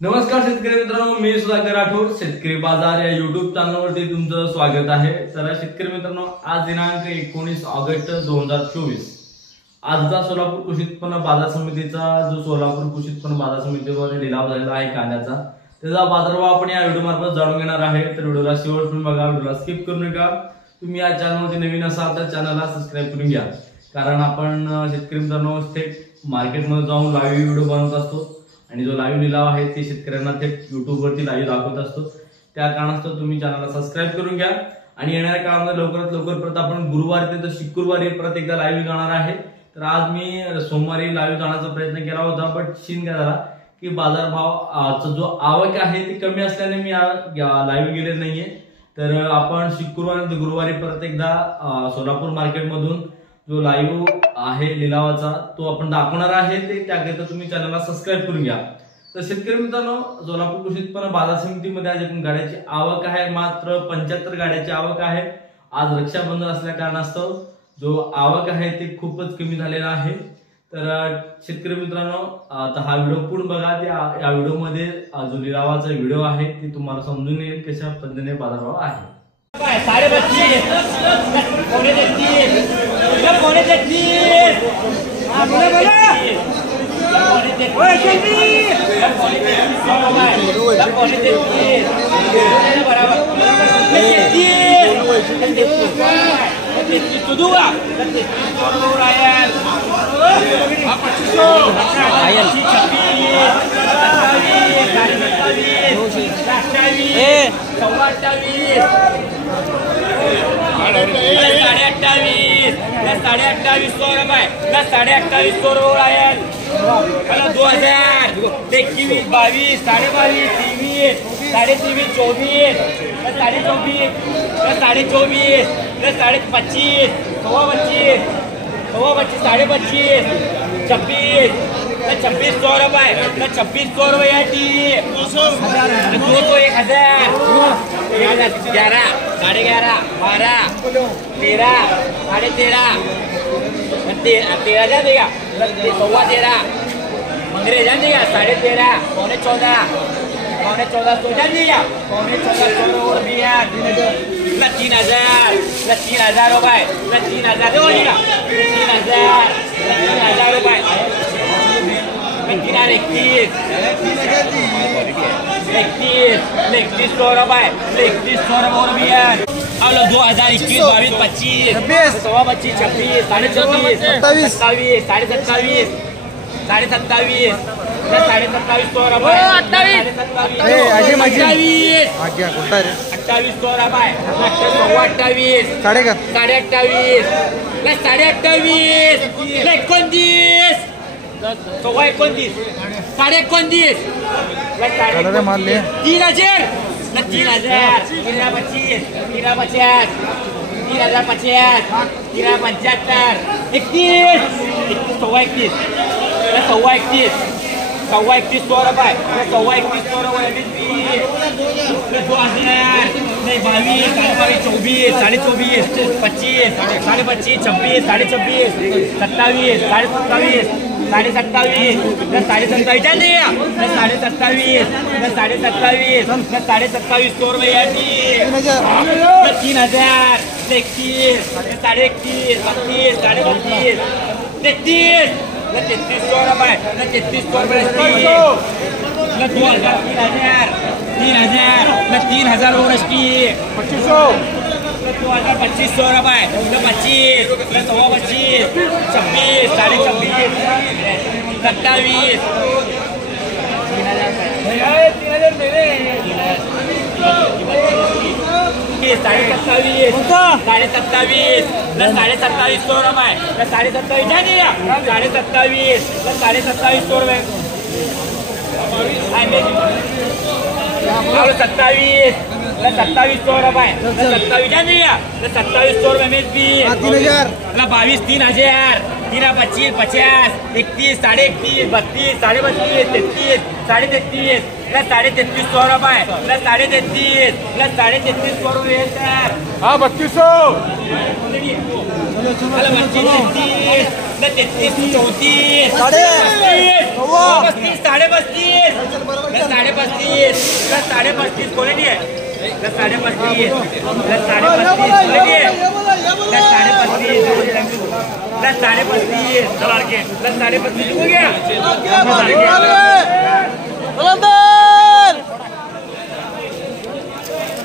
नमस्कार शेतकरी मित्रांनो, मी सुधाकर राठोड शेतकरी बाजार या युट्यूब चॅनलवरती तुमचं स्वागत आहे। तर शेतकरी मित्रांनो, आज दिनांक 19 ऑगस्ट 2024 आजचा सोलापूर कृषी उत्पन्न बाजार समितीचा जो सोलापूर कृषी उत्पन्न बाजार समितीवर लिलाव झालेला आहे कांद्याचा, त्याचा बाजारभाव आपण या व्हिडिओ मार्फत जाणून घेणार आहे। तर व्हिडिओला शेवटपर्यंत बघा, व्हिडिओला स्किप करू नका। तुम्ही या चॅनलवरती नवीन असाल तर चॅनलला सबस्क्राइब करून घ्या, कारण आपण शेतकरी मित्रांनो थेट मार्केटमध्ये जाऊन लाईव्ह व्हिडिओ बनवत असतो आणि जो लाईव्ह लिलाव आहे ते शेतकऱ्यांना थेट YouTube वरती लाईव्ह दाखवत असतो। त्या कारणास्तव तुम्ही चॅनलला सबस्क्राइब करून घ्या आणि येणाऱ्या काळामध्ये लवकरात लवकर परत आपण गुरुवारी ते शुक्रवारी परत एकदा लाईव्ह जाणार आहे। तर आज मी सोमवारी लाईव्ह जाण्याचा प्रयत्न केला होता, बट सीन काय झाला की बाजारभाव जो आवक आहे ती कमी असल्याने मी लाईव्ह गेले नाहीये। तर आपण शुक्रवारी गुरुवारी परत एकदा सोलापूर मार्केटमधून जो लाईव्ह आहे लिलावाचा तो आपण दाखवणार आहे। ते त्याकरिता तुम्ही चॅनलला सबस्क्राइब करून घ्या। तर शेतकरी मित्रांनो, सोलापूर कृषी उत्पन्न बाजार समितीमध्ये आज एकूण गाड्याची आवक आहे मात्र 75 गाड्याची आवक आहे। आज रक्षाबंधन असल्या कारणास्तव जो आवक आहे ते खूपच कमी झालेला आहे। तर शेतकरी मित्रांनो, आता हा व्हिडिओ पूर्ण बघा। या व्हिडिओमध्ये जो लिलावाचा व्हिडिओ आहे ते तुम्हाला समजून येईल कशा पद्धतीने बाजारभाव आहे। 28,500 रुपये 28,500 रुपये 2000 21 22 22 23 23 24 24 24 25 25 25 26 2600 रुपये 2600 रुपये 200 1000 11 11.5 12 13 13.5 13,000 देगा 13.15 अंग्रेजान देगा 13.5 पौने 14 सोचा देगा पौने 14 और 3,000 रुपये 3,000 दो देगा 3,000 रुपये 31,000 31,100 रुपये 31,100 और 2021 22 25 26 26 26 27 27 27 27,500 रुपये 28,000 रुपये 28,000 22 3,000 13 25 50 31 31 32 32 33 33 33,100 रुपये 33,100 रुपये। हाँ 3200 33 34 35 35 कोणी नाही आहे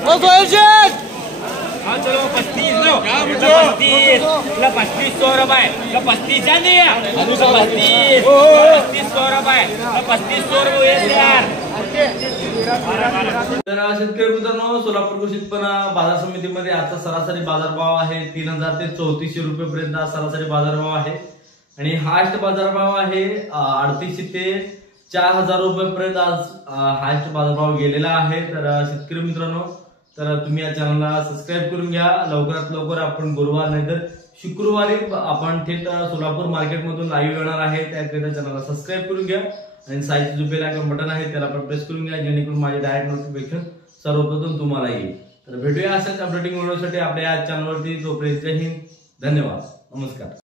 35 हाँ चलो 35 लो 35 रुपए 35 जाने 35 रुपए 35 रुपये यार. तर शेतकरी मित्रांनो सोलापूर कृषी उत्पन्न बाजार समितीमध्ये आता सरासरी बाजारभाव आहे 3000 ते 3400 रुपयेपर्यंत सरासरी बाजारभाव आहे आणि हायस्ट बाजारभाव आहे 3800 ते 4000 रुपयेपर्यंत आज हायस्ट बाजारभाव गेलेला आहे. तर शेतकरी मित्रांनो तर तुम्ही या चॅनलला सबस्क्राईब करून घ्या. लवकरात लवकर आपण गुरुवार नाहीतर शुक्रवारी आपण थेट सोलापूर मार्केटमधून लाईव्ह येणार आहे. त्याकरिता चॅनलला सबस्क्राईब करून घ्या आणि साईडचे जो बेल आयकॉन बटन आहे त्याला पण प्रेस करून घ्या जेणेकरून माझे डायरेक्ट नोटिफिकेशन सर्वप्रथम तुम्हाला येईल. तर भेटूया अशाच अपडेटिंग व्हिडिओसाठी आपल्या या चॅनलवरती. तोपर्यंत जय हिंद, धन्यवाद, नमस्कार.